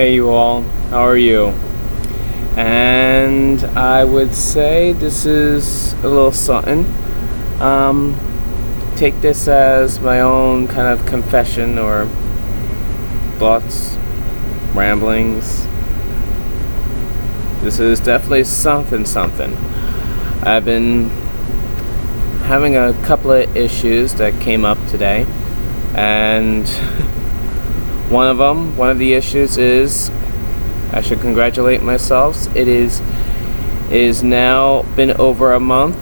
Hey you all, how are you? And I would say this is a little something. Take this as my own kind of confession or thoughts, ramblings. This is definitely something. I've been having a couple of issues that came up today, and one of the issues is, I should congratulate myself. It is now been over a month.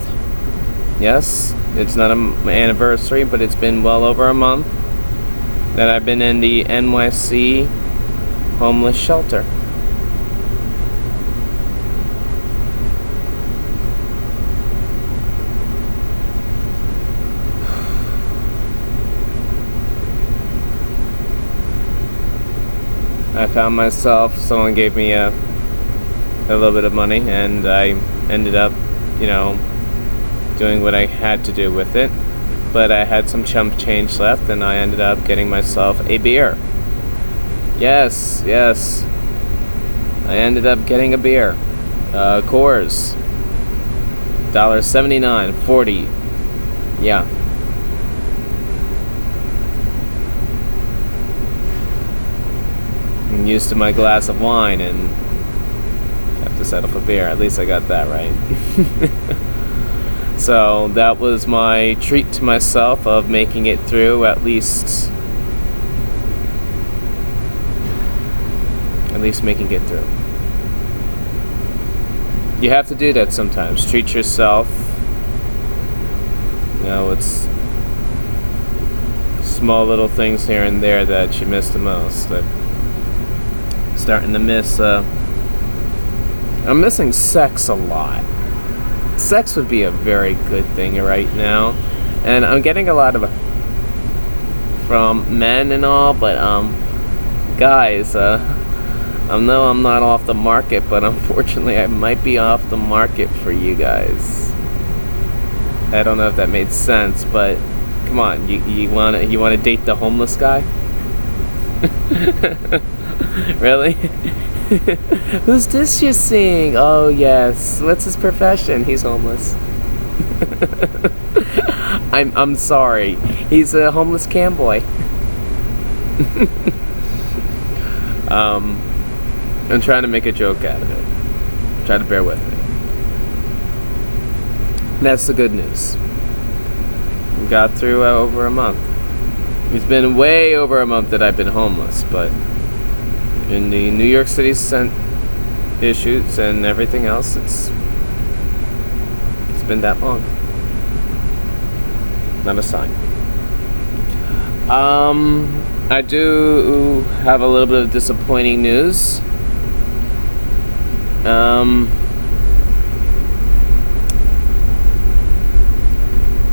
Yes, it's not an anniversary, but it's been well over a month that I've been in the NYC homeless shelter. I found myself, someone gave me a little bit of money, and I ended up, doing what I had to do with it. But I had some chump change left, and I ended up getting myself a beer. Yes. I ended up getting a beer. Coors. $1.79, 40. Yeah. I'm used to my glass of wine and have to settle for beer. At least I got that right. So that was my treat to myself of making it through at least making it through. You have to do that sometimes. Treat yourself. It's small little things here and there that you miss the most. Starting to miss, I'm missing sex a lot. Sex would be a very good thing right now, and I'm getting a lot of from men and all, but guys, I know I'm not off the market, but unfortunately I might be off the market for you guys. I don't know if that made sense, but come on, you wanna date the homeless guy? Really? Who's this you're seeing? Oh yes. What's his profession? He's homeless. I'm sorry. He's a homeless camboy. I'm trying to make a joke out of it. Try to bear with me. That's the good news. We got through over a month. It's been way over a month that I've been homeless, but in the New York City issues and everything else, it's been that long. Not a sign. I do have a little bit of disappointing news.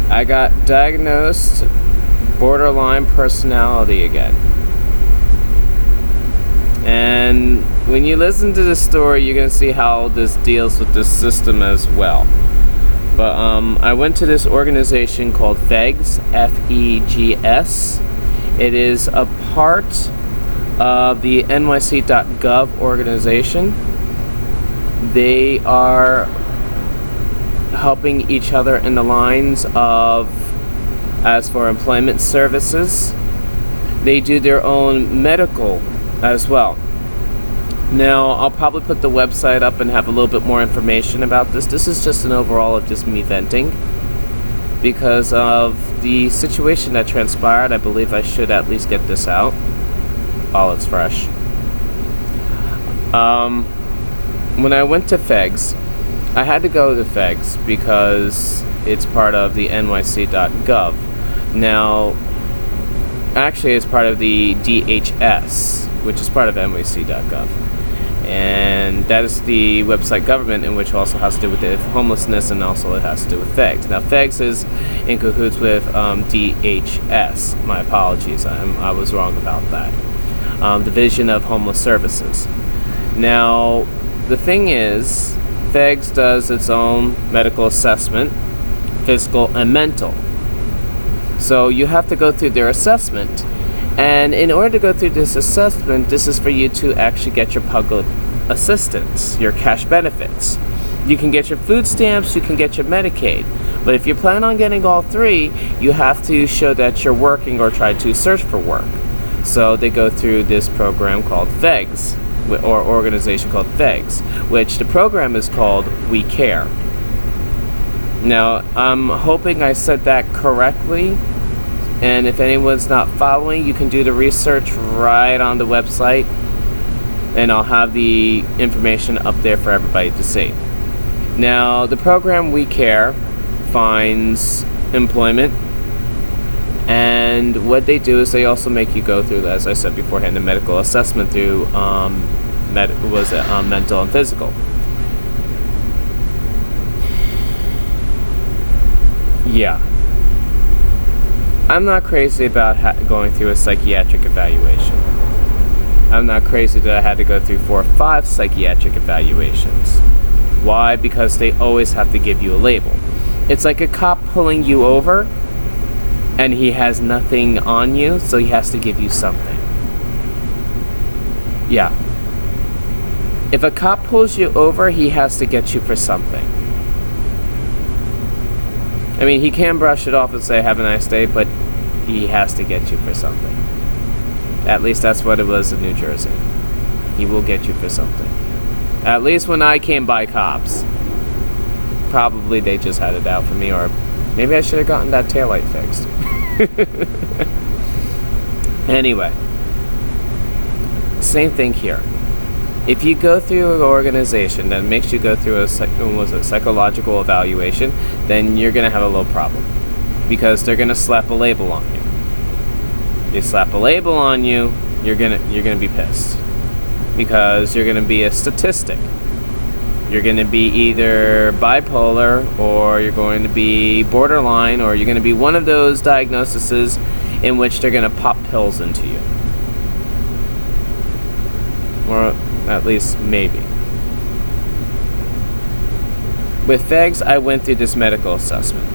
I got diagnosed borderline personality again. And when you listen to the story, you're going to see how this deals with this system as well. But I went to this organization called FEGS, F-E-G-S. It is a part of the NYC.gov organization. They are helping each other in the lines of, as for employment services, they do their own medical as well. Now, I'll probably put the website up and have a little bit more information about this. This is just an overall of just me venting. Because of the situation that transpired, I believe I should at least get this out while it's fresh. When I went to FEGS, I had to go to FEGS because it's part of the NYC.gov. Now, actually it's part of the DHS, which is part of NYC.gov. And that is the website government, in which also has to do with the homelessness, and also it has to do with FEGS. Now, FEGS is in cahoots with DHS. My apologies, I was wrong about that. Division of Homeless Services. Now, the thing is, FEGS does its own medical assessment, physical and mental. So you have to go through their assessment, And in order to go through this assessment, this is for you to actually get your public assistance, your cash benefits. You can get your food stamps, you can get your Medicaid. But if you plan on getting all three, you have to show that you're working or try to search for work. So they go through this program called FEGS, or organization called FEGS, which the program is called We Care. Now, I'm hoping I said that correctly, and if anyone's not following, you can do the research right on the website, and I'll have the information up there for everybody to see. Now, the program We Care finds employment, and what they do is they also make you go through, as I said beforehand, the medical assessment through mental and physical. Yeah, I'm not crazy about going through a psychiatric evaluation. I'm not crazy that I had to go through 4 or 5 psychiatric evaluations. Why? Because they always have to give you a label. It's like a cop pulling you over and he has nothing on you, so he has to give you something. Yeah. If a cop pulls you over, he has to get you for something. I mean, he can brush it off and say, have a nice day, but he has to get you for something. At least that's what it was in New Jersey. He will get you for something. At least when I came by cops. Probably they just had it out for me, or maybe I should have gotten that taillight fixed. Anyway. Same thing here. If you go through an organization that makes you go through a psychological evaluation, then you're going to have a little problem. Because they're going to slap a label on you. They slap a label on you, you're going to be pissed. Because you're going to be a statistic. You're going to be either bipolar, or you're going to be borderline, or you're going to be one of those diagnoses in which they're going to pop pills into you. Or at least maybe. With FEGS, I went through this medical assessment.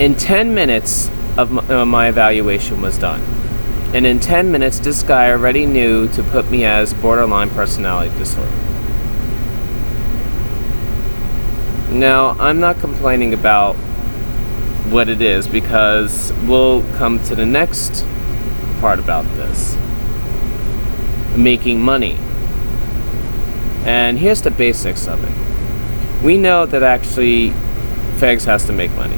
In 10 minutes of my evaluation was done. And in 10 minutes, this guy already knew to put me as borderline personality disorder. Now, I'm not complaining about what it is, because we'll come to the next part about this. Making money. And here's the basics of it. We know that actually FEGS has to make money.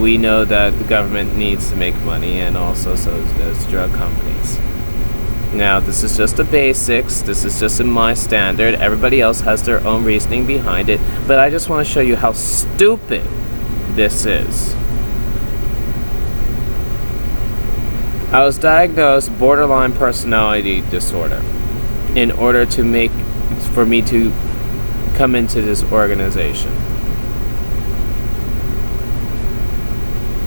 We know that the government needs to make money, and also so does drug companies. Now, this is just the basics. This is just in my standard. Everybody else has their own reasoning behind it, but I just want to show you how stupid this is. I was diagnosed borderline personality disorder in order for me to come into this organization.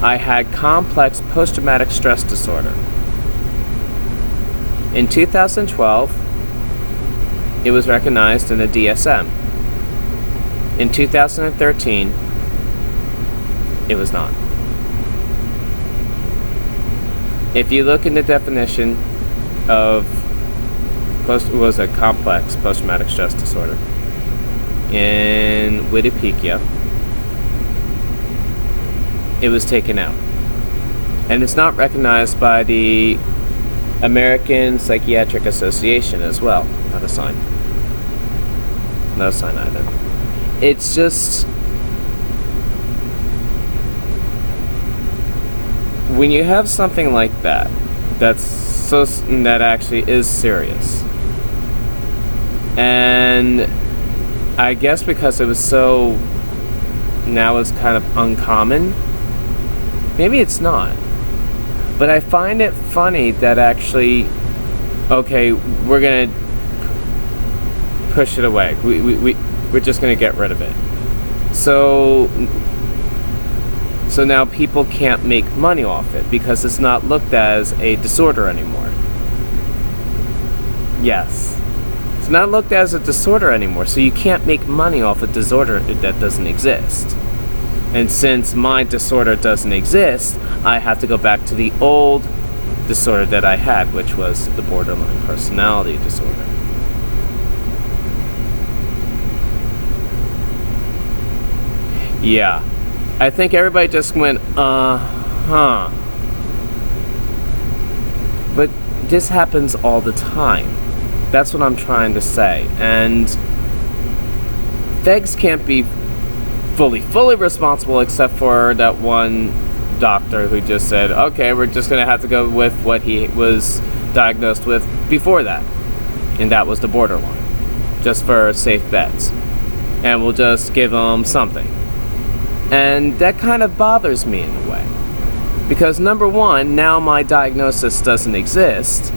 I had complex post-traumatic stress disorder. In 2012, it was recognized in the DSM. In 2013, it was not. If you look in the definition of complex post-traumatic stress disorder in Wikipedia, it was taken out. And it's not recognized by the American Psychiatric Association as well. Not a sign. No sign either. It's just, when you have something like that, that actually is serious. And I guess because it was so, now it's kind of uncommon. Maybe it's not. But I find it funny that actually, okay, we're going to push it away. We're just going to get rid of it. So now people can't make money off it because it's not looked at as a disorder anymore. Yes. It's not looked at as a disorder anymore, so you can't make money off a disorder that doesn't exist. And since my disorder doesn't exist, I have to go back to the old disorder that I had, which was the borderline personality disorder. Yeah, I think everybody just went, uh-huh. But this happens all the time. That's what I'm trying to say. And FEGS can't be fully responsible except for that one doctor who just said, okay, we're just going to have to go with what he was diagnosed with before that. And that was the borderline. Just for safe bets. And we'll just give him something. And that kind of bothers me in a way. Because number one, now my diagnosis doesn't exist.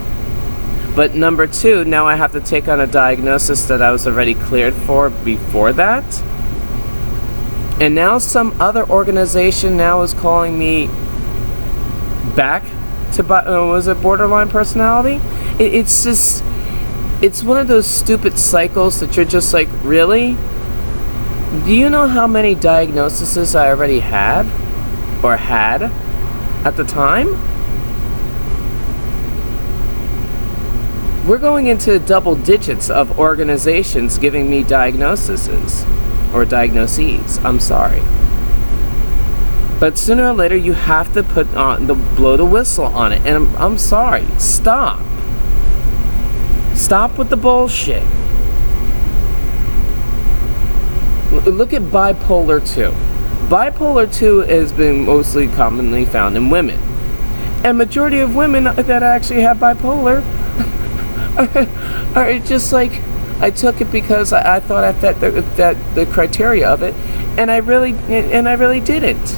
But number two, now I have to take on a diagnosis that I was already cleared for before that. And now some other organization now is calling me back to, was it borderline personality? It's just, it's one of those stupid cycles that you're just like, really? Do you know how many diagnoses I already have? Or had at the time? We're going into double digits of organizations giving me diagnoses. Or diagnoses, I'm sorry. But sooner or later you have to blow the whistle on it. And I'm sorry, stop. Stop with the bullshit. Look at bipolar 2. Bipolar 2 has been mostly commonly found in women. And majority of women that actually have bipolar are just like, I took it because I thought I fit the criteria of it, and I really didn't.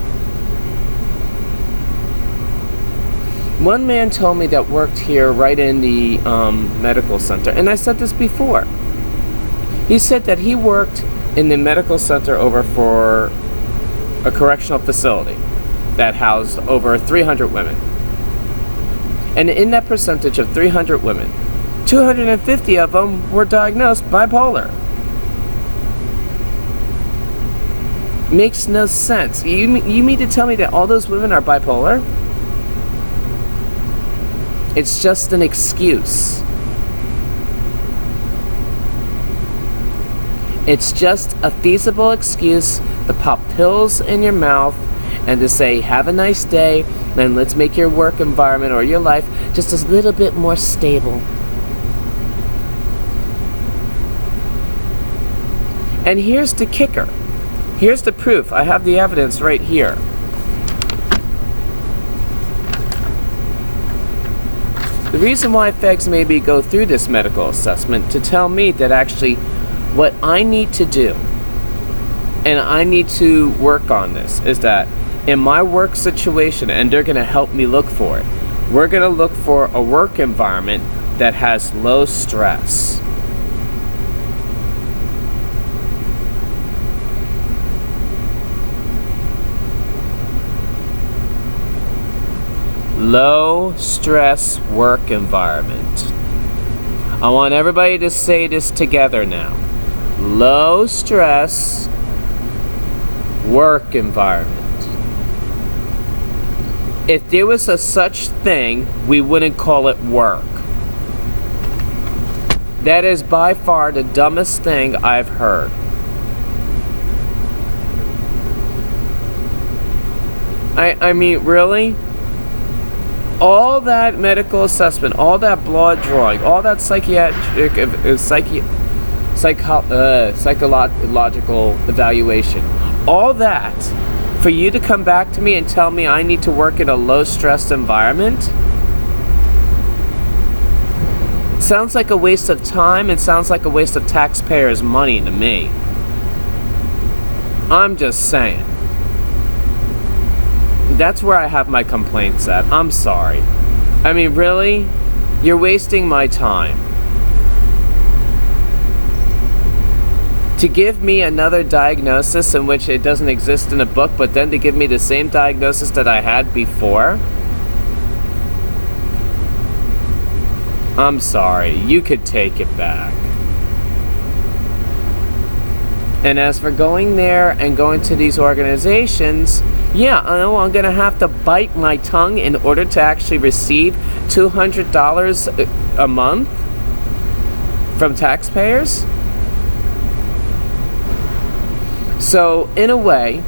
One man told me that worked here right in the medical center, and I said this before. He said that he worked in the medical center over for a correctional facility that housed over 300 women. And in that percentage of 300 women, 250 of them were diagnosed bipolar. Makes no sense. You mean to tell me that all those women are bipolar? It's just an excuse. It's just a feasible excuse to pop pills in your mouth and to say, have a nice day, and let's make your work environment or your life just a little bit more stable. And here's the kicker. Here's the proof. I have the evidence right here. The reason why FEGS made me go through this medical assessment to tell me that actually what I need to do, and I need to work on this, is that in my work situation, and they're going to help me look for it, we're going to look for a work environment that has low stress. Low stress work environment. I want everybody to say this together now. Low stress work environment. If there was a such thing, we wouldn't call it work. That is by far the dumbest thing I've heard. I mean, really? All that medical assessment, all that blood drawing, all that psychological evaluation, all that, for you to come back to me and tell me I need to work in a low-stress environment? Sounds like a waste of time. It sounds like a waste of taxpayers' money to me. I'm just saying. That's where I have my complaints at. I'm sorry. I mean, really? You're wasting my time. To give me another diagnosis in which it doesn't exist in a book, but then to give me the same diagnosis that I had before? I'm sorry. You could take it back. And as for going there and going to these organizations, Yeah, I know I'm gonna have to bite my tongue in order to actually receive $200 a month from taxpayers. So, in a way,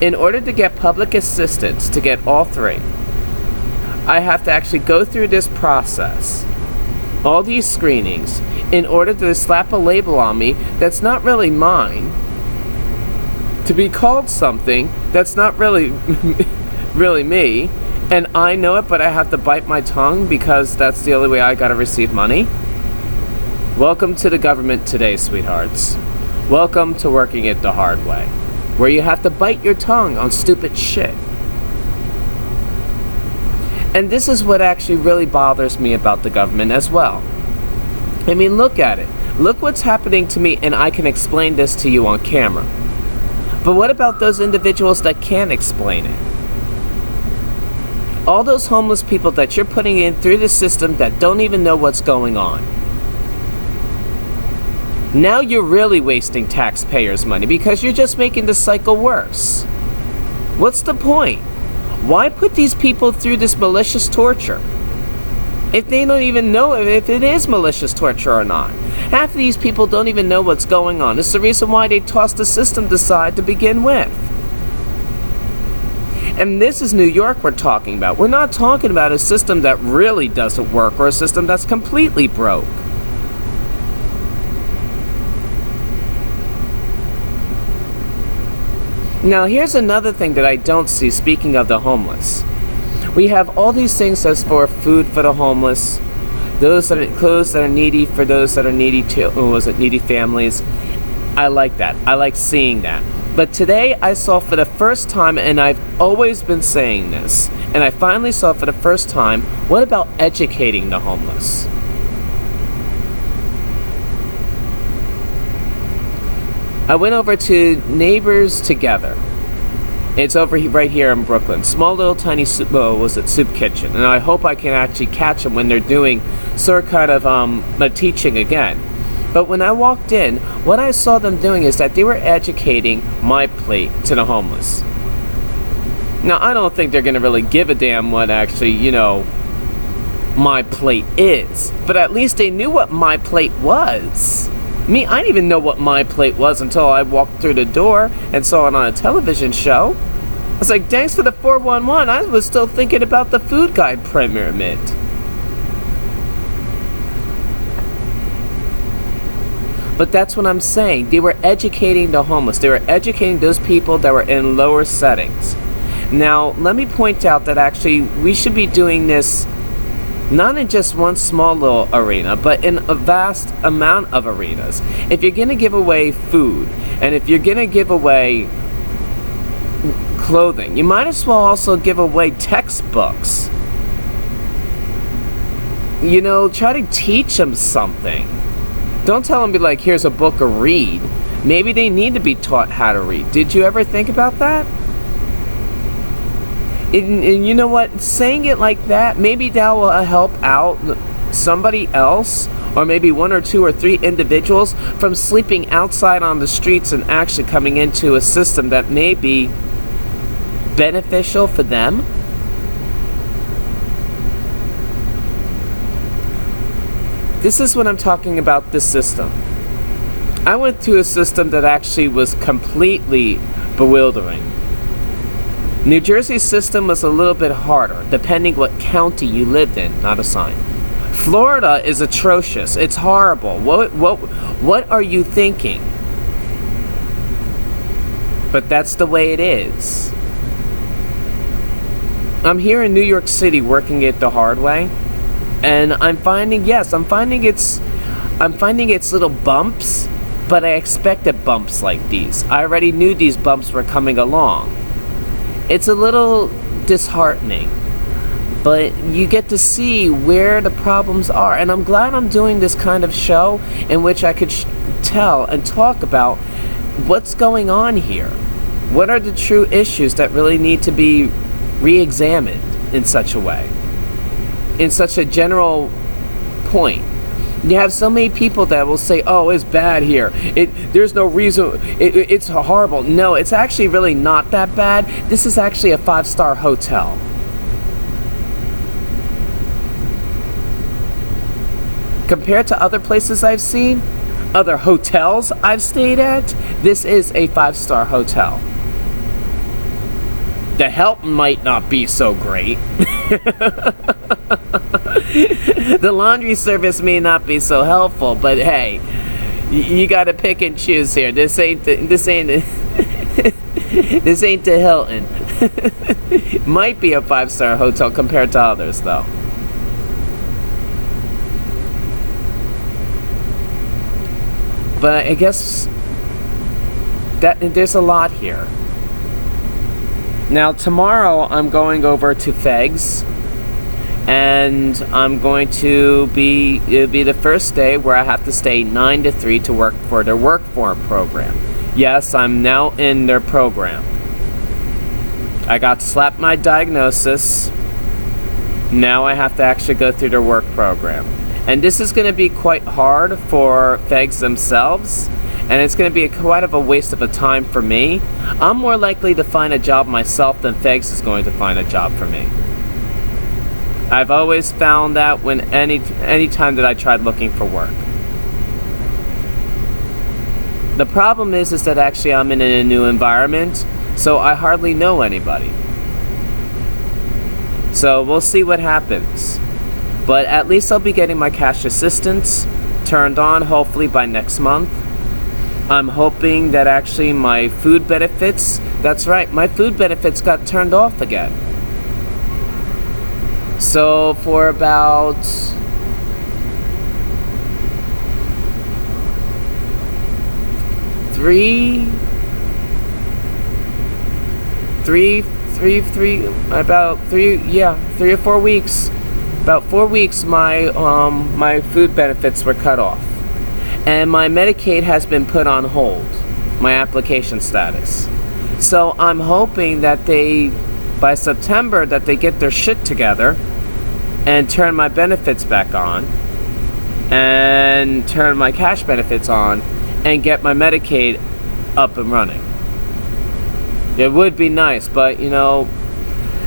in order to get public assistance, to get all three, I have to actually go through this process, all these screenings, in order to slap a label on me that's not really mine, to be called something that's not really really me, and I know it, but I have to bite my tongue because that's the only way I gotta receive money. Welcome to the government today, sweethearts. Welcome to working it the hard way, where you have to bite your tongue on stupid shit. And this is what actually really bothers me about the government as well. I mean, look at it. Look what's happening to me, and I can explain this to you on camera. But what about those individuals that can't explain it? All those homeless people that you're putting in through the system that don't even know what's going on. Now you're really wasting taxpayers' money because you're just making the cycle worse. What's the point? Why put these people through this malicious torture if they don't even know if it is malicious torture or not? Half of these people don't even know what's going on. It's the reason why they tossed the system aside to begin with. And this is New York we're talking about. We're not talking about a system that really doesn't work or a system that's completely broke. Now here's another thing that I don't see, speaking of the homeless. We have all these things as for food for the homeless, those that are clothes that are needy for those that are needy needy families. I like that. I like seeing that. But today I saw for the first time, and I've always been saying this, and I finally saw for the first time, what about educating the homeless? I went over to Neighbors Together. It's over right here in Brooklyn. Small little tiny soup kitchen. And I hope I can actually catch them when they're doing sort of a teaching again. But when I walked in, what I saw them doing is that they were educating My Plate to the homeless. Now, I don't think they're going to really give a damn what actually, My Plate is. But at least they knew what My Plate was. Me, I didn't even know what My Plate was until I walked through the door and saw it on a television show. I was like, thanks for the 411. I was still thinking about the food guide pyramid. But that's what I'm saying. They were educating the homeless. They were educating those people that were in lower settings. Now, let me point out that actually we should be doing this not in just one small little arena, but in a vast amount of arenas. If you're going to give away food, and if you're going to give away clothing, you might as well also give away textbooks. Try to teach them something. Don't tell them, be like, here's a book to read. Maybe they need to be taught how to read. Did you ever think about that? And you know what? Saying it like that, maybe that will help out somebody else, or maybe one or two or three individuals from sleeping outside on the streets and actually coming into a system that may be beneficial for them. This is what I'm talking about, this system. I went to a system that actually was completely bewildering. New Jersey's system was a little bit harder, depending what county you lived in, not a sign. Florida is atrocious. It's horrible. What are you thinking? But that's the way it is. I'm here in New York City working it the hard way, and I'm finding its little bumps, but I expected bumps like these. I already knew these bumps were coming along. It's a little disheartening, but you get to see where the problems are. And I'm glad I'm doing this kind of show in which I could tell and talk about what's going on here. What are the true issues that really need to be re-examined in such a way, in such a general point. You have so many people that will say, "Oh, it's bad here. There's no reason. It's horrible." No, it's actually really not that bad. This is actually a 5-star hotel. Compared to other places I've seen, other hotels I've stayed at, this is a 5-star hotel. The help might not be so great. The laundry service may not be so helpful, but hey, you gotta pick and choose here. This ain't this ain't the Hilton. Might be a 5-star hotel compared to others, though. But I guess that there's a lot here. Now tomorrow I'm going over to Fegs, and I'm going to it'll be the first day where I have to stay 9 to 3 to work for their Workform program. Yes, I'm now in their program. I got slapped my diagnosis. Now I have to actually go through their work program. And this is going to be quite hard for Fegs themselves, and it's going to be quite of a waste of a time for me. I'm more likely to find a job myself than Fegs is going to find a job for me. I've always found that when any time that I tried looking for work. The problem is that actually I'm in a new environment, so I hardly know anybody. So we'll see what happens. But at least I'll be getting my cash assistance turned on hopefully by next month. I'm hoping that actually my food benefits, that's right, my food benefits got turned off again. So for about three or 4 weeks. About 4 weeks, my food benefits were cut off, and my Medicaid has been put on hold, my application status. So I'm hoping that by September, that they get their shit together and turn my benefits back on, and turn my cash benefits on, and get my Medicaid up and running. It would be nice, but you know,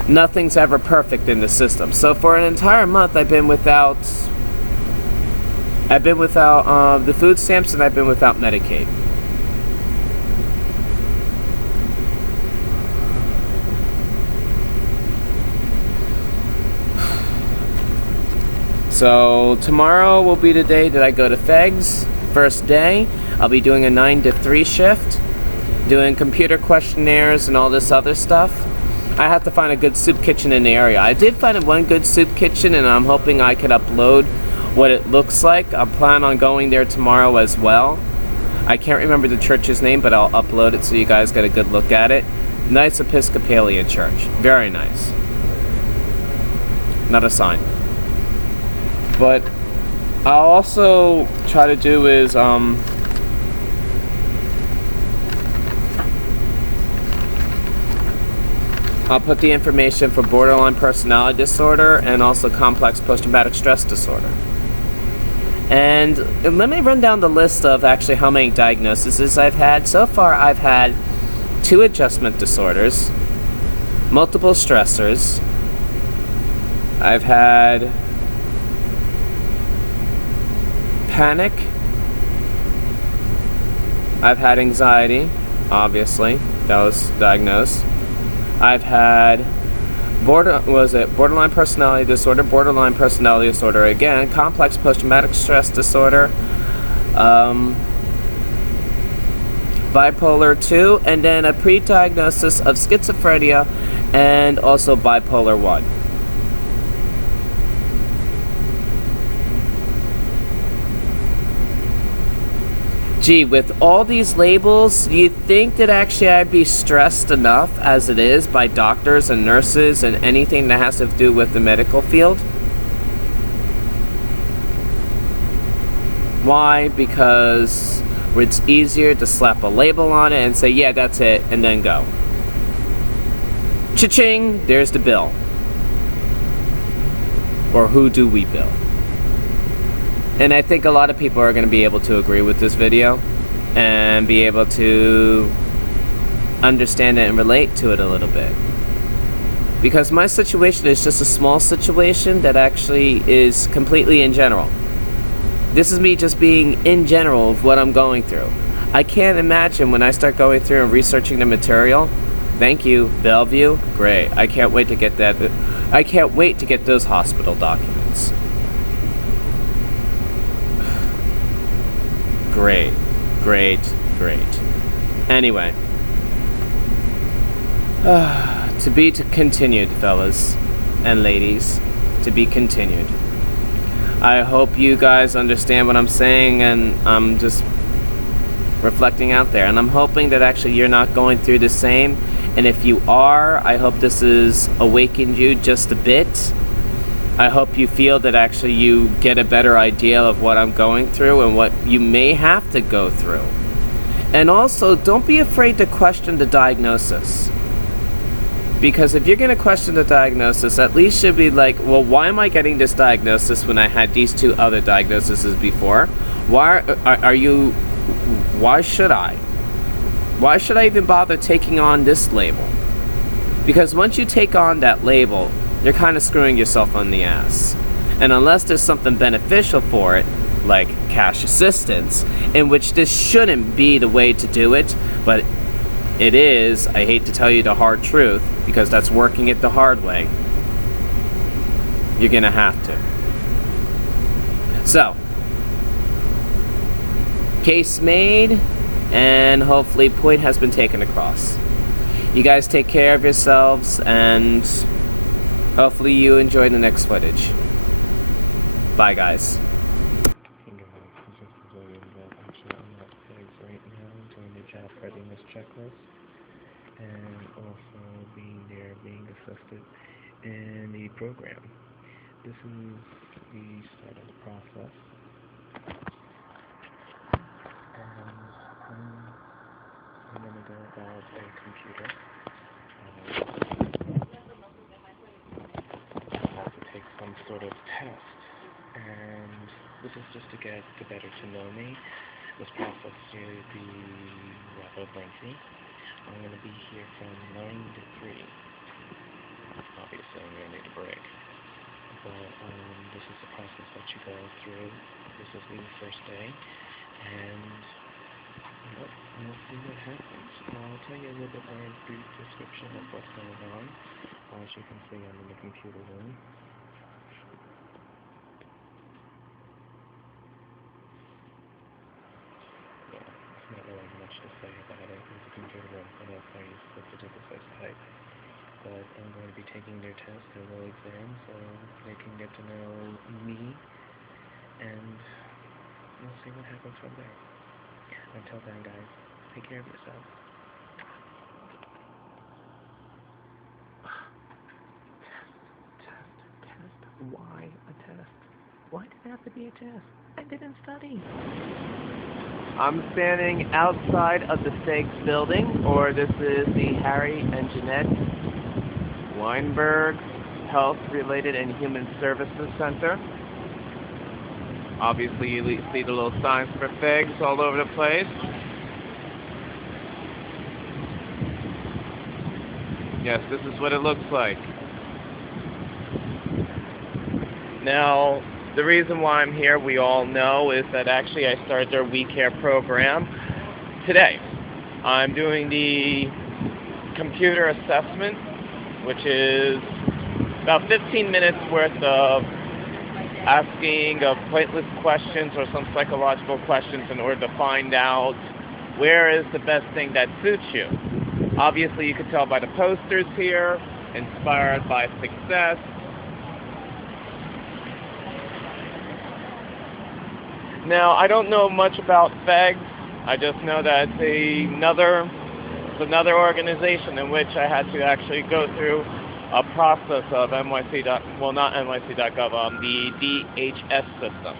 nothing's ever perfect in the system. So for an entire month, I've been without the food stamps, and I've been without Medicaid. So tomorrow will be the day that I go to Fegs. First day, I'll be doing a 9 to 3 shift, doing computer questionnaires and all this other stuff. I have to find a good soup kitchen in the area. I did find one good soup kitchen, and I'm hoping I could upload what it looks like. I'm planning on going there tomorrow as well. I can't remember the church's name, but I'll upload it so you guys get a good look at it. Nice Episcopalian church. Very nice. Not a sign. But I'll also try to do is I'll put the information for borderline personality disorder and also complex post-traumatic stress disorder. And let me run down the list of actually how many diagnoses I've had. So far, I've had 2 adjustment disorders, multiple stressors. I've had panic. I've had anxiety, obviously. That was diagnosed. I've had borderline personality disorder again, complex post-traumatic stress disorder, bipolar 2, and then a pre-diagnosis of schizophrenia and also bipolar 1. Gee, with all these labels, do you think that actually I'd be stressed enough as it is by doctors and nurses and anything that has to do with the medical field? Why? Because it's easier to slap a label on it and say, yeah, that's it, and then go. Cha-ching, there's the bill. Or who do we bill? And I think a lot of people are going to be able to agree with this video and be able to understand it and relate to it a little bit. Because my situation is just a small situation that actually is completely in general. This is me just being in general of what I'm going through. I can't imagine when I start going through and researching the material. Thank you, Bellevue. Great. I can't wait to get that. I can't wait to get those hospital documents. Great. Great. Great. Anyway. To be continued, fellas and ladies. To be continued. I hope you guys understand what I'm saying, and I'm just reflecting out there. And I'm hoping that actually you're not going through the same. And if you are, I hope this has awakened you just a bit. I hope you feel that actually you get a better idea of what I'm going through and what you may have to go through. And also, don't be afraid to question the diagnosis. Because if you're going to question the diagnosis, at least you'll be like, well, why am I getting this diagnosis when I had these 2 other diagnoses before? Why should I? Why should I even bother taking on this label? Because once you take on that label, you're kind of screwing yourself on the ass. And unless there's something beneficial for it, like cash assistance, in which this shouldn't be the way to do it, but it is, I hate to tell you the hard truth, because that's working it the hard way, you're gonna have to. So, case made, and hopefully point has been taken across. You guys take care of yourselves, and hopefully you enjoy the next footage. Bye, guys. And also being assisted in the program. This is the start of the process. I'm going to go about a computer. I have to take some sort of test, and this is just to get better to know me. This process will be rather lengthy. I'm going to be here from 9 to 3. Obviously, I'm going to need a break. But this is the process that you go through. This is the first day, and we'll see what happens. I'll tell you a little bit more brief description of what's going on. As you can see, I'm in the computer room. Yeah, there's not really much to say about it. It's a computer room, and that's how you're supposed to do this type. But I'm going to be taking their test, their little exam, so they can get to know me, and we'll see what happens from there. Until then, guys, take care of yourself. Test. Why a test? Why did it have to be a test? I didn't study. I'm standing outside of the FEGS building, or this is the Harry and Jeanette Weinberg Health-Related and Human Services Center. Obviously, you see the little signs for FEGS all over the place. Yes, this is what it looks like. Now, the reason why I'm here, we all know, is that actually I started their We Care program today. I'm doing the computer assessment, which is about 15 minutes worth of asking of pointless questions or some psychological questions in order to find out where is the best thing that suits you. Obviously, you can tell by the posters here, inspired by success. Now, I don't know much about FEGS. I just know that it's another organization in which I had to actually go through a process of NYC.gov, the DHS system.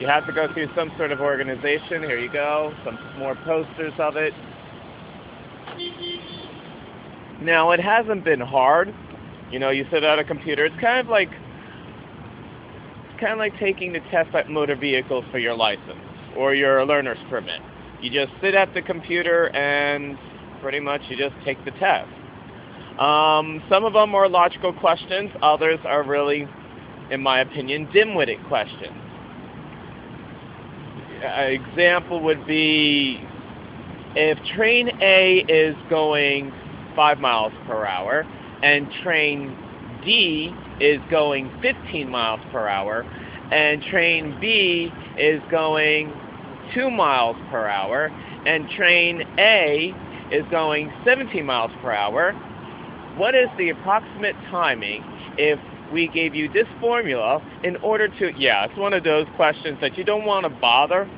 You have to go through some sort of organization. Here you go, some more posters of it. Now, it hasn't been hard. You know, you sit at a computer. It's kind of like kind of like taking the test at motor vehicles for your license or your learner's permit. You just sit at the computer and pretty much you just take the test. Some of them are logical questions. Others are really, in my opinion, dim-witted questions. An example would be if train A is going 5 miles per hour and train D is going 15 miles per hour and train B is going 2 miles per hour and train A is going 17 miles per hour, what is the approximate timing if we gave you this formula in order to, yeah, it's one of those questions that you don't want to bother.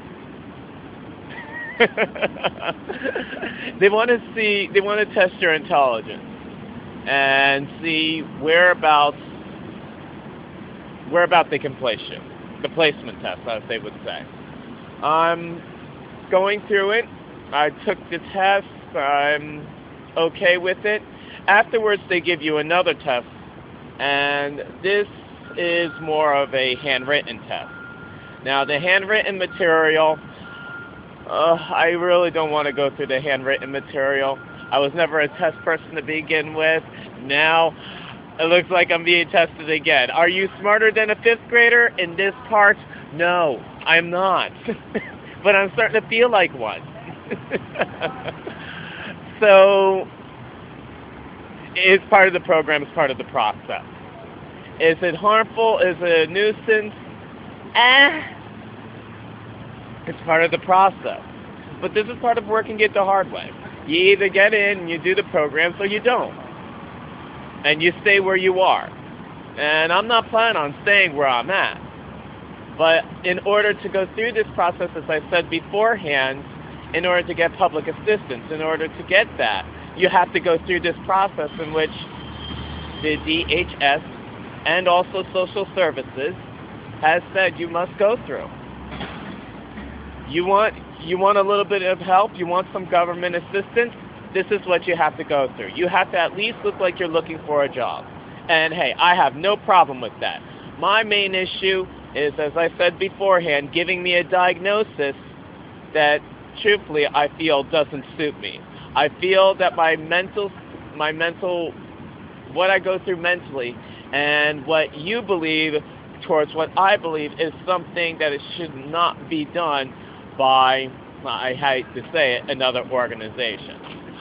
They want to test your intelligence and see whereabouts they can place you. The placement test, as they would say. I'm going through it. I took the test. I'm okay with it. Afterwards, they give you another test, and this is more of a handwritten test. Now, the handwritten material, I really don't want to go through the handwritten material. I was never a test person to begin with. Now, it looks like I'm being tested again. Are you smarter than a 5th grader in this part? No, I'm not. But I'm starting to feel like one. So, it's part of the program, it's part of the process. Is it harmful? Is it a nuisance? It's part of the process. But this is part of working it the hard way. You either get in and you do the programs or you don't. And you stay where you are. And I'm not planning on staying where I'm at. But in order to go through this process, as I said beforehand, in order to get public assistance, in order to get that, you have to go through this process in which the DHS and also social services has said you must go through. You want a little bit of help, you want some government assistance, this is what you have to go through. You have to at least look like you're looking for a job. And hey, I have no problem with that. My main issue is, as I said beforehand, giving me a diagnosis that, truthfully, I feel doesn't suit me. I feel that my mental, what I go through mentally, and what you believe towards what I believe is something that it should not be done by, I hate to say it, another organization.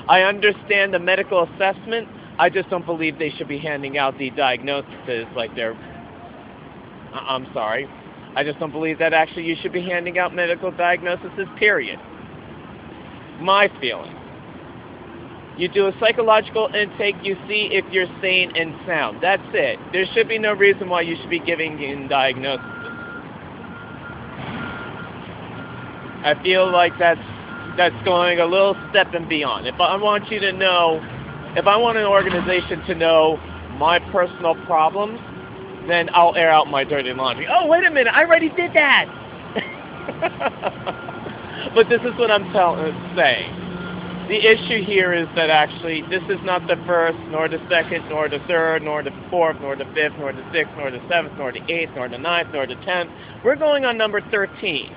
I understand the medical assessment. I just don't believe they should be handing out the diagnoses like they're, I'm sorry. I just don't believe that actually you should be handing out medical diagnoses, period. My feeling. You do a psychological intake, you see if you're sane and sound. That's it. There should be no reason why you should be giving in diagnoses. I feel like that's going a little step and beyond. If I want you to know, if I want an organization to know my personal problems, then I'll air out my dirty laundry. Oh, wait a minute, I already did that. But this is what I'm saying. The issue here is that actually this is not the first, nor the second, nor the third, nor the fourth, nor the fifth, nor the sixth, nor the seventh, nor the eighth, nor the ninth, nor the 10th. We're going on number 13.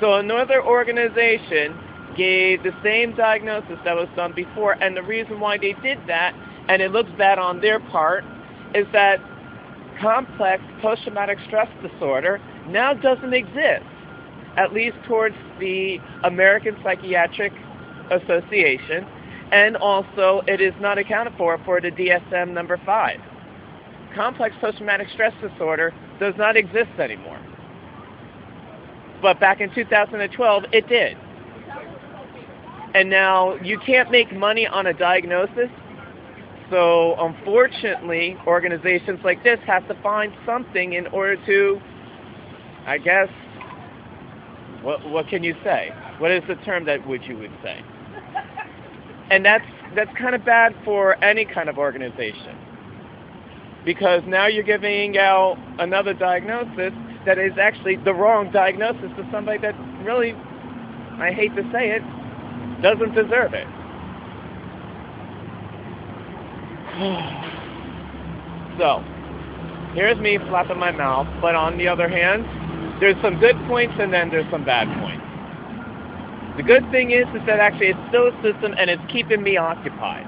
So another organization gave the same diagnosis that was done before, and the reason why they did that, and it looks bad on their part, is that complex post-traumatic stress disorder now doesn't exist, at least towards the American Psychiatric Association, and also it is not accounted for the DSM number 5. Complex post-traumatic stress disorder does not exist anymore. But back in 2012, it did. And now you can't make money on a diagnosis, so unfortunately, organizations like this have to find something in order to, I guess, what can you say? What is the term that you would say? And that's kind of bad for any kind of organization. Because now you're giving out another diagnosis that is actually the wrong diagnosis to somebody that really, I hate to say it, doesn't deserve it. So, Here's me flapping my mouth, but on the other hand, there's some good points and then there's some bad points. The good thing is that actually it's still a system and it's keeping me occupied.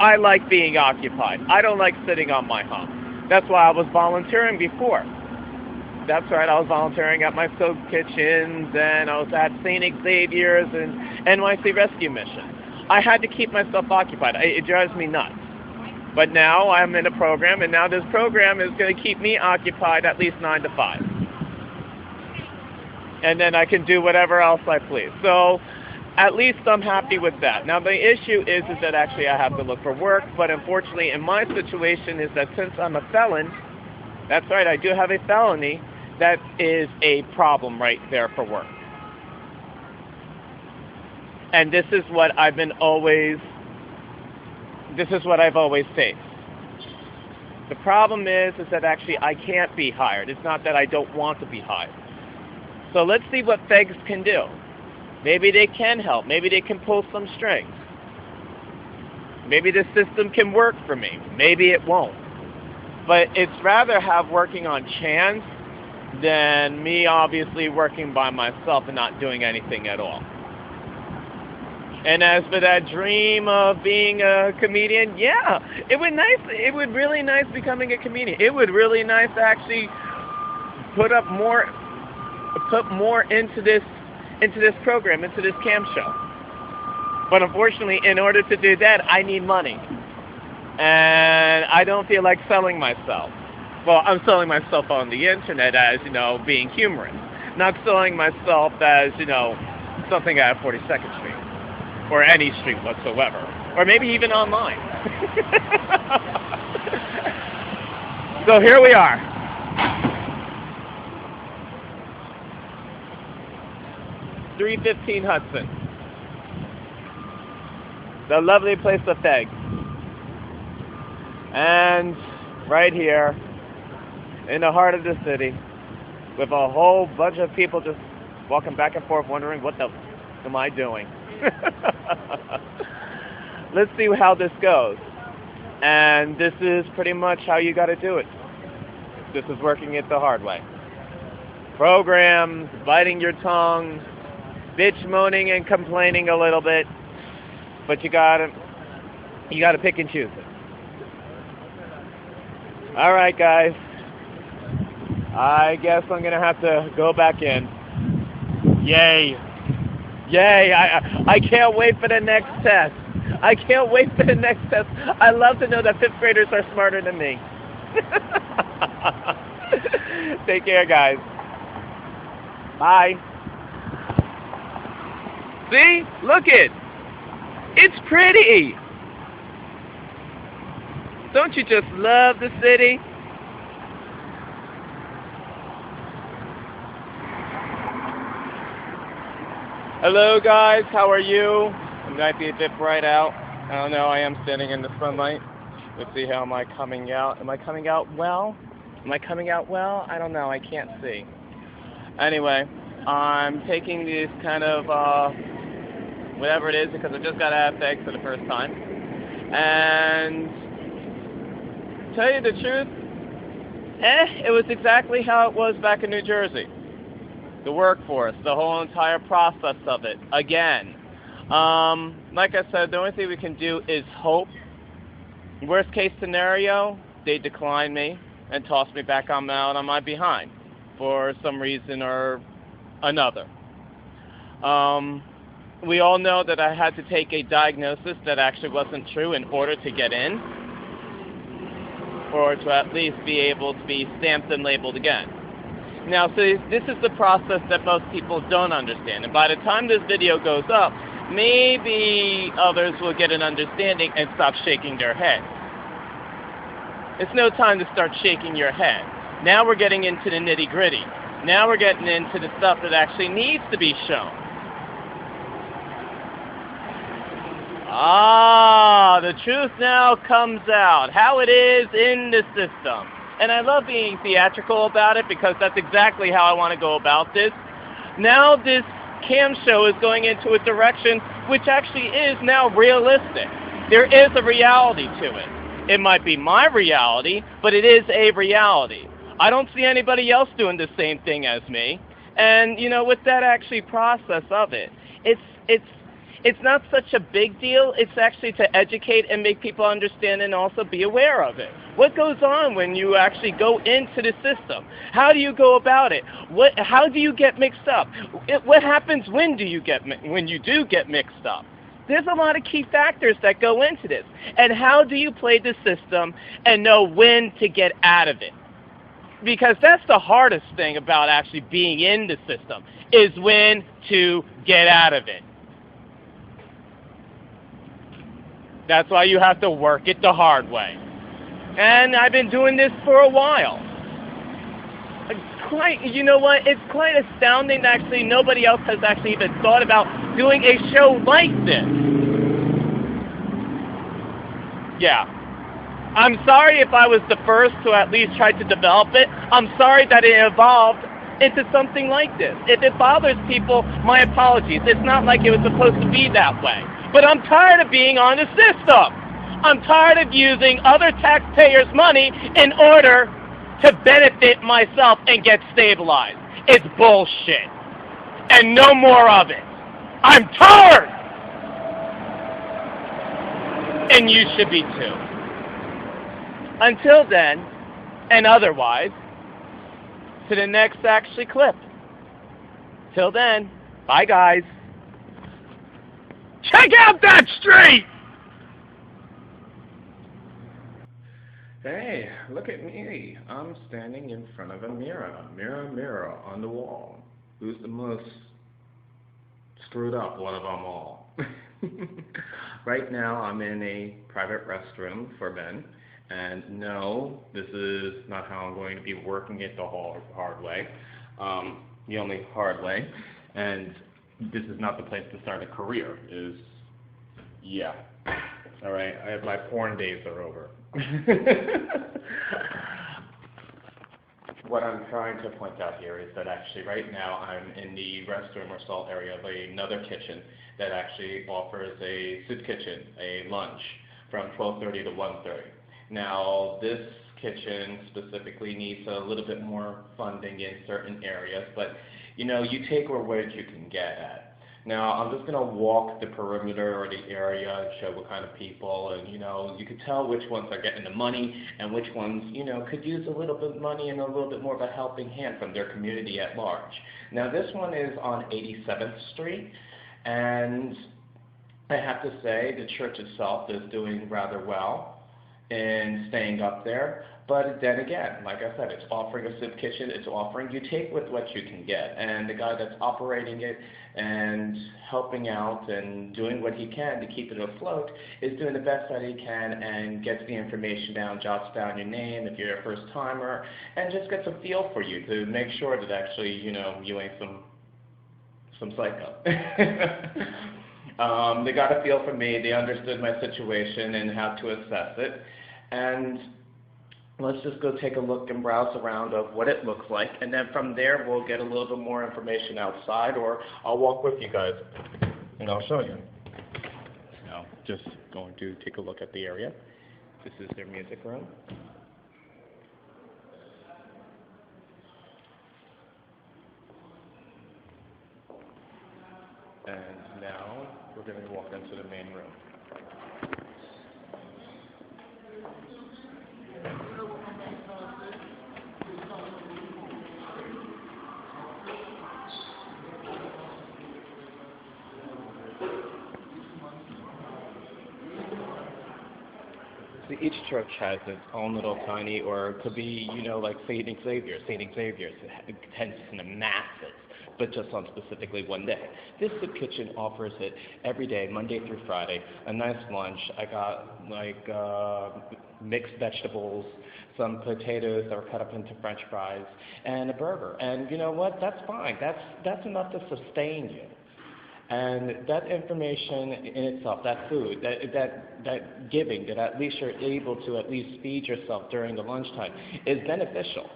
I like being occupied. I don't like sitting on my hump. That's why I was volunteering before. That's right, I was volunteering at my soap kitchens, and I was at St. Xavier's and NYC Rescue Mission. I had to keep myself occupied. It drives me nuts. But now I'm in a program, and now this program is going to keep me occupied at least 9 to 5. And then I can do whatever else I please. So at least I'm happy with that. Now the issue is that actually I have to look for work, but unfortunately in my situation is that since I'm a felon, that's right, I do have a felony, that is a problem right there for work. And this is what I've always faced. The problem is that actually I can't be hired. It's not that I don't want to be hired. So let's see what FEGS can do. Maybe they can help. Maybe they can pull some strings. Maybe the system can work for me. Maybe it won't. But it's rather have working on chance than me obviously working by myself and not doing anything at all. And as for that dream of being a comedian, yeah, it would really nice becoming a comedian. It would really nice to actually put more into this program, into this cam show. But unfortunately, in order to do that, I need money. And I don't feel like selling myself. Well, I'm selling myself on the internet as, being humorous. Not selling myself as, something at 42nd Street. Or any street whatsoever. Or maybe even online. So here we are. .315 Hudson. The lovely place of FEGS. And right here, in the heart of the city, with a whole bunch of people just walking back and forth wondering, what the am I doing? Let's see how this goes. And this is pretty much how you got to do it. This is working it the hard way. Programs, biting your tongue, bitch moaning and complaining a little bit, but you gotta pick and choose it. All right, guys. I guess I'm gonna have to go back in. Yay! Yay! I can't wait for the next test. I can't wait for the next test. I love to know that 5th graders are smarter than me. Take care, guys. Bye. See? Look it. It's pretty. Don't you just love the city? Hello guys, how are you? It might be a bit bright out. I don't know, I am standing in the sunlight. Let's see how am I coming out. Am I coming out well? Am I coming out well? I don't know, I can't see. Anyway, I'm taking this kind of whatever it is because I just got out of FEGS for the first time. And tell you the truth, it was exactly how it was back in New Jersey. The workforce, the whole entire process of it. Again, like I said, the only thing we can do is hope. Worst case scenario, they decline me and toss me back out on my behind for some reason or another. We all know that I had to take a diagnosis that actually wasn't true in order to get in, or to at least be able to be stamped and labeled again. Now, so this is the process that most people don't understand, and by the time this video goes up, maybe others will get an understanding and stop shaking their head. It's no time to start shaking your head. Now we're getting into the nitty-gritty. Now we're getting into the stuff that actually needs to be shown. The truth now comes out, how it is in the system. And I love being theatrical about it because that's exactly how I want to go about this. Now this cam show is going into a direction which actually is now realistic. There is a reality to it. It might be my reality, but it is a reality. I don't see anybody else doing the same thing as me. And with that actually process of it, it's it's it's not such a big deal. It's actually to educate and make people understand and also be aware of it. What goes on when you actually go into the system? How do you go about it? How do you get mixed up? What happens when you do get mixed up? There's a lot of key factors that go into this. And how do you play the system and know when to get out of it? Because that's the hardest thing about actually being in the system, is when to get out of it. That's why you have to work it the hard way. And I've been doing this for a while. You know what? It's quite astounding that actually nobody else has actually even thought about doing a show like this. Yeah. I'm sorry if I was the first to at least try to develop it. I'm sorry that it evolved into something like this. If it bothers people, my apologies. It's not like it was supposed to be that way. But I'm tired of being on the system. I'm tired of using other taxpayers' money in order to benefit myself and get stabilized. It's bullshit. And no more of it. I'm tired! And you should be too. Until then, and otherwise, to the next actually clip. Till then, bye guys. Check out that street! Hey, look at me. I'm standing in front of a mirror. Mirror, mirror on the wall. Who's the most screwed up one of them all? Right now, I'm in a private restroom for men. And no, this is not how I'm going to be working it the hard way. The only hard way. And this is not the place to start a career. Yeah. All right, my porn days are over. What I'm trying to point out here is that actually right now I'm in the restroom or stall area of another kitchen that actually offers a soup kitchen, a lunch, from 12:30 to 1:30. Now, this kitchen specifically needs a little bit more funding in certain areas, but you take what you can get at. Now, I'm just going to walk the perimeter or the area and show what kind of people, and you could tell which ones are getting the money and which ones, could use a little bit of money and a little bit more of a helping hand from their community at large. Now, this one is on 87th Street, and I have to say the church itself is doing rather well in staying up there. But then again, like I said, it's offering a soup kitchen. It's offering, you take with what you can get. And the guy that's operating it and helping out and doing what he can to keep it afloat is doing the best that he can and gets the information down, jots down your name if you're a first timer, and just gets a feel for you to make sure that actually, you ain't some psycho. They got a feel for me. They understood my situation and how to assess it. And let's just go take a look and browse around of what it looks like, and then from there we'll get a little bit more information outside, or I'll walk with you guys and I'll show you. Now, just going to take a look at the area. This is their music room. And now we're going to walk into the main room. See, each church has its own little tiny, or it could be, like St. Xavier. St. Xavier's tends in the masses, but just on specifically one day. This soup kitchen offers it every day, Monday through Friday, a nice lunch. I got mixed vegetables, some potatoes that are cut up into French fries, and a burger. And you know what? That's fine. That's enough to sustain you. And that information in itself, that food, that giving, that at least you're able to at least feed yourself during the lunchtime, is beneficial.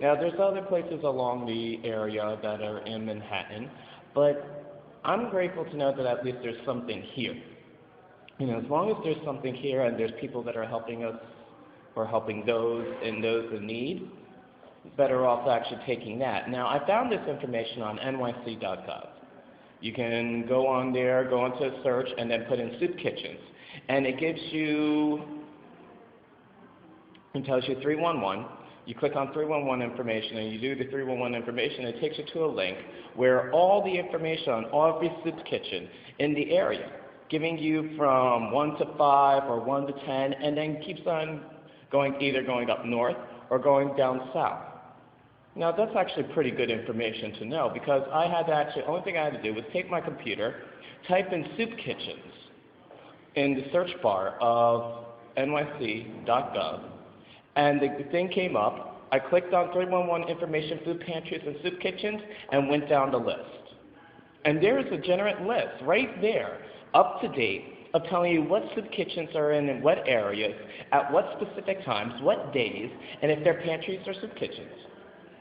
Now, there's other places along the area that are in Manhattan, but I'm grateful to know that at least there's something here. As long as there's something here and there's people that are helping us or helping those in need, better off actually taking that. Now, I found this information on nyc.gov. You can go on there, go into a search, and then put in soup kitchens. And it tells you 311. You click on 311 information, and you do the 311 information, it takes you to a link where all the information on every soup kitchen in the area, giving you from 1 to 5 or 1 to 10, and then keeps on either going up north or going down south. Now, that's actually pretty good information to know, because the only thing I had to do was take my computer, type in soup kitchens in the search bar of nyc.gov, and the thing came up. I clicked on 311 information, food pantries, and soup kitchens, and went down the list. And there is a generate list right there, up to date, of telling you what soup kitchens are in what areas, at what specific times, what days, and if they're pantries or soup kitchens,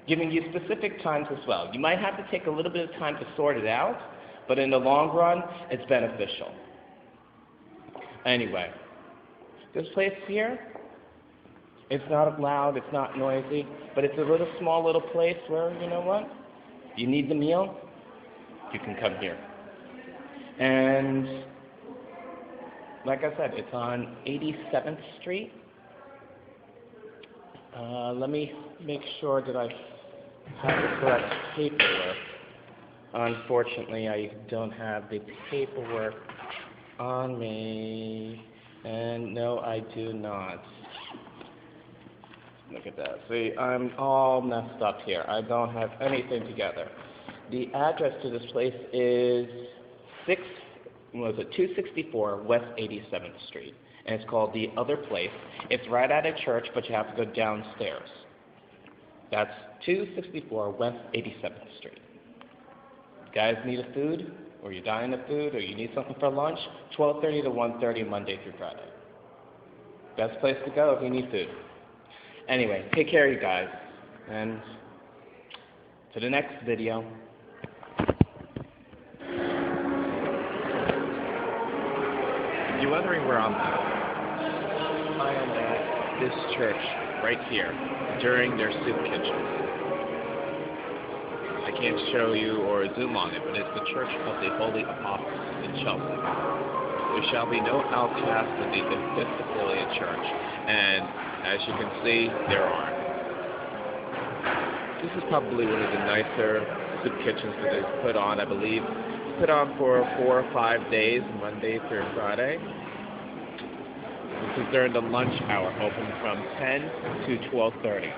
giving you specific times as well. You might have to take a little bit of time to sort it out, but in the long run, it's beneficial. Anyway, this place here, it's not loud, it's not noisy, but it's a small little place where, you know what? You need the meal, you can come here. And like I said, it's on 87th Street. Let me make sure that I have the correct paperwork. Unfortunately, I don't have the paperwork on me. And no, I do not. Look at that. See, I'm all messed up here. I don't have anything together. The address to this place is 264 West 87th Street. And it's called The Other Place. It's right at a church, but you have to go downstairs. That's 264 West 87th Street. You guys need a food, or you're dying of food, or you need something for lunch, 12:30 to 1:30 Monday through Friday. Best place to go if you need food. Anyway, take care, you guys. And to the next video. If you're wondering where I'm at, I am at this church right here during their soup kitchen. I can't show you or zoom on it, but it's the Church of the Holy Apostles in Chelsea. There shall be no outcast in the Episcopalian Church, and as you can see, there are. This is probably one of the nicer soup kitchens that they've put on, I believe. Put on for 4 or 5 days, Monday through Friday. This is during the lunch hour, open from 10 to 12:30.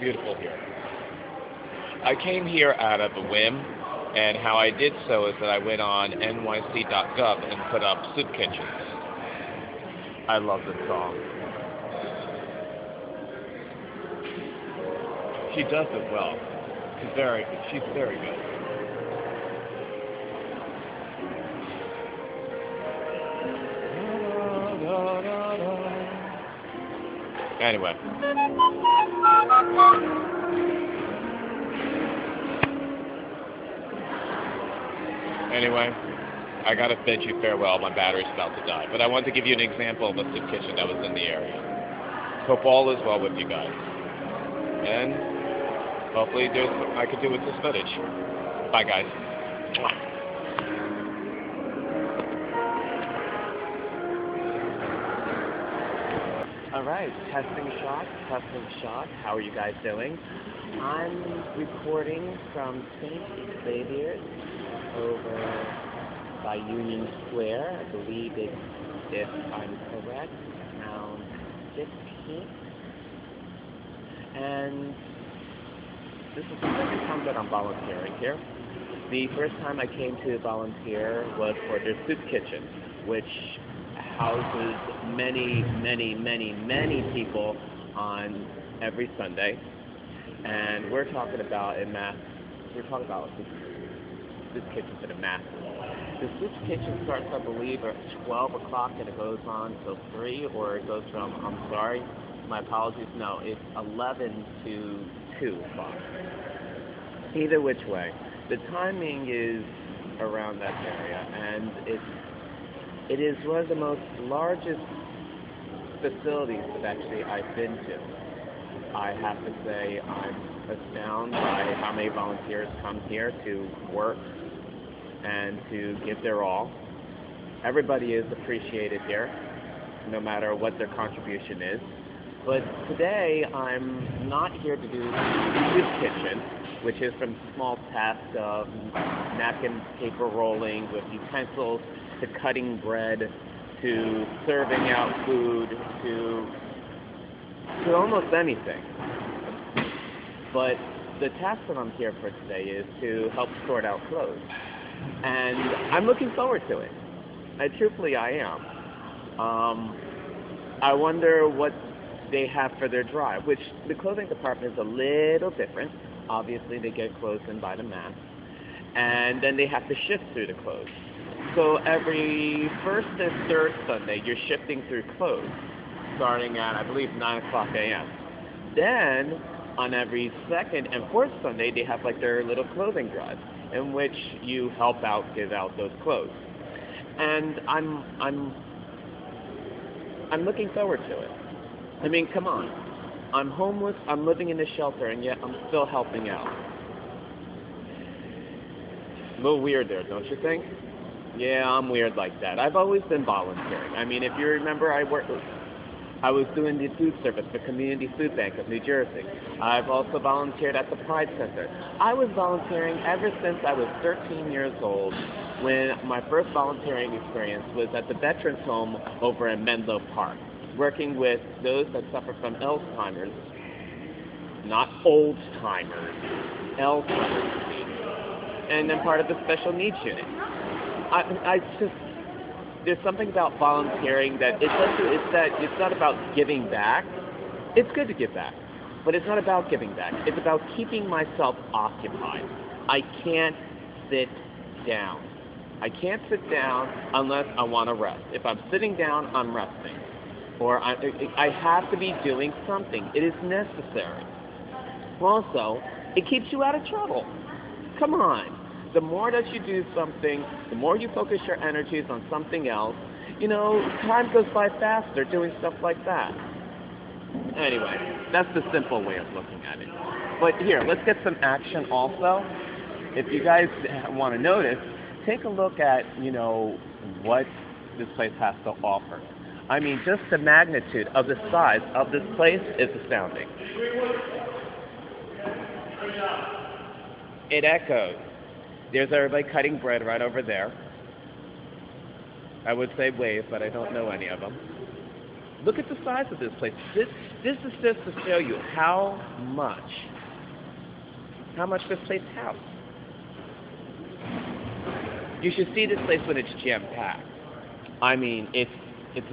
Beautiful here. I came here out of a whim, and how I did so is that I went on nyc.gov and put up soup kitchens. I love this song. She does it well. She's very good. Anyway. I gotta bid you farewell. My battery's about to die. But I wanted to give you an example of a soup kitchen that was in the area. Hope all is well with you guys. And hopefully I could do with this footage. Bye, guys. Alright, testing shot. How are you guys doing? I'm recording from St. Xavier's over by Union Square. I believe it's, if I'm correct, around 15th. And this is the second time that I'm volunteering here. The first time I came to volunteer was for their soup kitchen, which houses many people on every Sunday. And we're talking about soup kitchens that are massive. The soup kitchen starts, I believe, at 12 o'clock and it goes on till 3, or it goes from, I'm sorry, my apologies, no, it's 11 to 2 o'clock. Either which way. The timing is around that area, and it is one of the most largest facilities that actually I've been to. I have to say I'm astounded by how many volunteers come here to work and to give their all. Everybody is appreciated here, no matter what their contribution is. But today I'm not here to do soup kitchen, which is from small tasks of napkin paper rolling with utensils to cutting bread to serving out food to almost anything. But the task that I'm here for today is to help sort out clothes. And I'm looking forward to it. Truthfully, I am. I wonder what they have for their drive, which the clothing department is a little different. Obviously, they get clothes in by the mass. And then they have to shift through the clothes. So every first and third Sunday, you're shifting through clothes, starting at, I believe, 9 o'clock a.m. Then, on every second and fourth Sunday, they have like their little clothing drive, in which you help out, give out those clothes. And I'm looking forward to it. I mean, come on. I'm homeless, I'm living in a shelter, and yet I'm still helping out. A little weird there, don't you think? Yeah, I'm weird like that. I've always been volunteering. I mean, if you remember, I was doing the food service for Community Food Bank of New Jersey. I've also volunteered at the Pride Center. I was volunteering ever since I was 13 years old, when my first volunteering experience was at the Veterans Home over in Menlo Park, working with those that suffer from Alzheimer's, not old-timers, Alzheimer's disease, and then part of the special needs unit. There's something about volunteering that it's not about giving back. It's good to give back, but it's not about giving back. It's about keeping myself occupied. I can't sit down. I can't sit down unless I want to rest. If I'm sitting down, I'm resting. Or I have to be doing something. It is necessary. Also, it keeps you out of trouble. Come on. The more that you do something, the more you focus your energies on something else, time goes by faster doing stuff like that. Anyway, that's the simple way of looking at it. But here, let's get some action also. If you guys want to notice, take a look at, what this place has to offer. I mean, just the magnitude of the size of this place is astounding. It echoes. There's everybody cutting bread right over there. I would say wave, but I don't know any of them. Look at the size of this place. This is just to show you how much this place houses. You should see this place when it's jam-packed. I mean, it's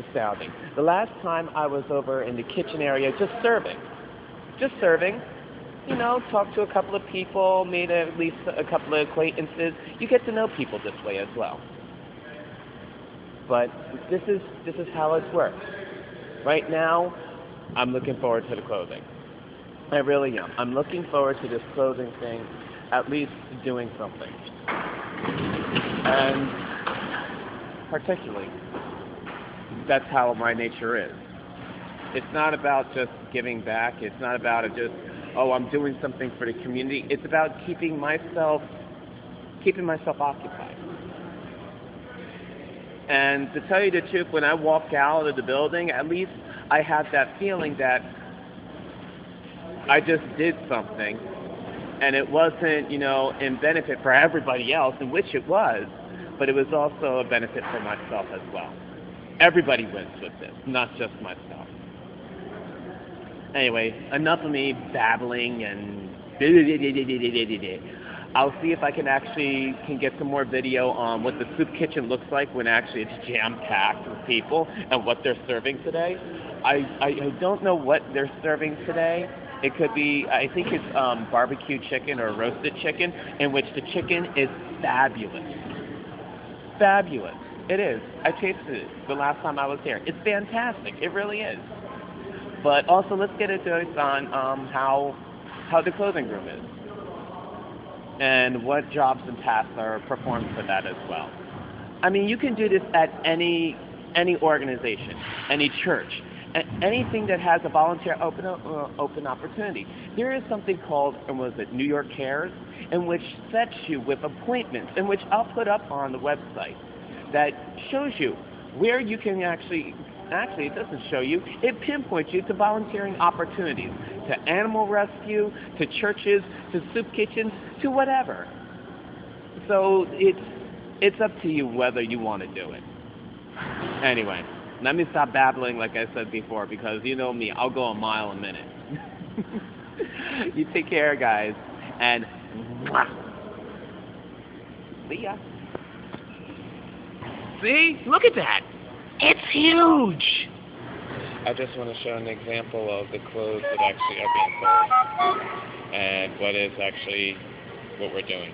astounding. The last time I was over in the kitchen area just serving, talk to a couple of people, made at least a couple of acquaintances. You get to know people this way as well. But this is how it works. Right now, I'm looking forward to the clothing. I really am. I'm looking forward to this clothing thing, at least doing something. And particularly, that's how my nature is. It's not about just giving back. It's not about just, I'm doing something for the community. It's about keeping myself occupied. And to tell you the truth, when I walk out of the building, at least I have that feeling that I just did something, and it wasn't, in benefit for everybody else, in which it was, but it was also a benefit for myself as well. Everybody wins with this, not just myself. Anyway, enough of me babbling and I'll see if I can get some more video on what the soup kitchen looks like when actually it's jam-packed with people and what they're serving today. I don't know what they're serving today. It could be, I think it's barbecue chicken or roasted chicken, in which the chicken is fabulous. Fabulous. It is. I tasted it the last time I was here. It's fantastic. It really is. But also, let's get into it on how the clothing room is. and what jobs and tasks are performed for that as well. I mean, you can do this at any organization, any church, anything that has a volunteer open opportunity. There is something called, New York Cares, in which sets you with appointments, in which I'll put up on the website, that shows you where you can actually it doesn't show you, it pinpoints you to volunteering opportunities, to animal rescue, to churches, to soup kitchens, to whatever. So it's up to you whether you want to do it. Anyway, let me stop babbling like I said before, because you know me, I'll go a mile a minute. You take care, guys, and see ya. See? Look at that. It's huge. I just want to show an example of the clothes that actually are being sold and what is actually what we're doing.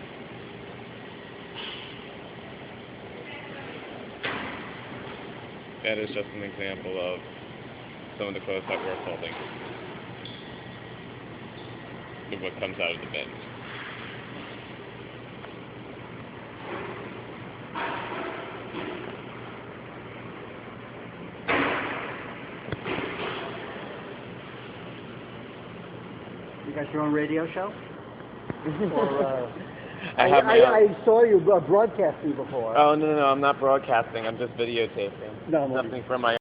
That is just an example of some of the clothes that we're folding, of what comes out of the bins. You got your own radio show? Or, I saw you broadcasting before. Oh, no, I'm not broadcasting. I'm just videotaping. No, something from my